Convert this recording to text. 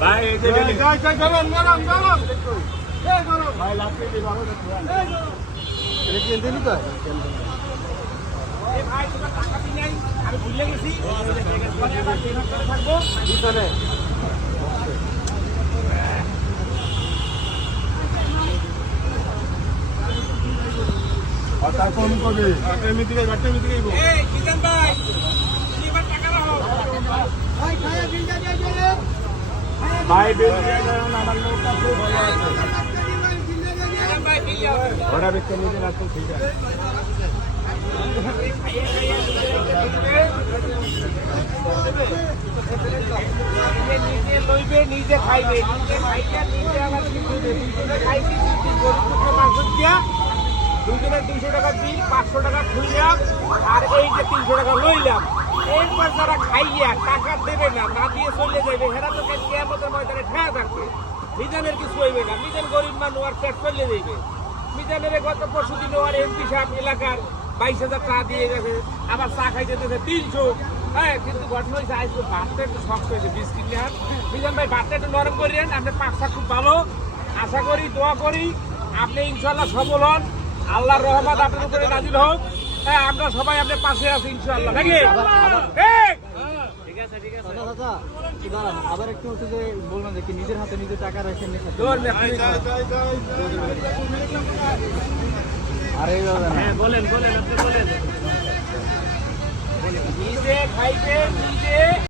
ভাই এই যে ডেলি ভাই লাগবে যে ভালো দেখুন এ ভাই তোমার টাকা দিই নাই আমি ভুলে গেছি। থাকব। এই কিষান ভাই এবার টাকা রাখো ভাই বিল দিয়ে দেন আমার লোক আছে ভালো আছে কিষান ভাই বিল দাও ওরা বিক্রি নিতে রাখো ঠিক আছে নিজে লইবে নিজে খাইবে নিজে খাইবে নিজে আবার মাংস দিয়া দুজনে দুইশো টাকা বিল পাঁচশো টাকা খুললাম আর এই যে তিনশো টাকা লইলাম, এরপর যারা খাইয়া টাকা দেবে না না দিয়ে চলে যাবে হেরা তো কেমতের ময়দানে ঠেয়া থাকবে। মিজানের কিছু হইবে না। মিজান গরিব মানুষ আর পেট চলে যাইবে মিজানের গত পরশু দিন এমপি সাহেব এলাকার বাইশ হাজার টাকা দিয়ে গেছে। আবার চা খাইতে দিয়েছে তিনশো। হ্যাঁ কিন্তু ঘটনা হয়েছে আজকে ভাতটা একটু শক্ত হয়েছে বিস্কিট নেওয়ার মিজান ভাই ভাতটা একটু নরম করিয়েন আপনার পাকটা খুব ভালো। আশা করি দোয়া করি আপনি ইনশাল্লাহ সফল হন। আল্লাহর রহমত আপনার উপরে নাজিল হোক। হ্যাঁ আমরা সবাই আপনার পাশে আছি ইনশাল্লাহ নাকি? আবার একটু হচ্ছে যে বলবেন যে কি নিজের হাতে নিজে টাকা রেখে আরে হ্যাঁ বলেন বলেন আপনি বলেন। নিজে খাইবে নিজে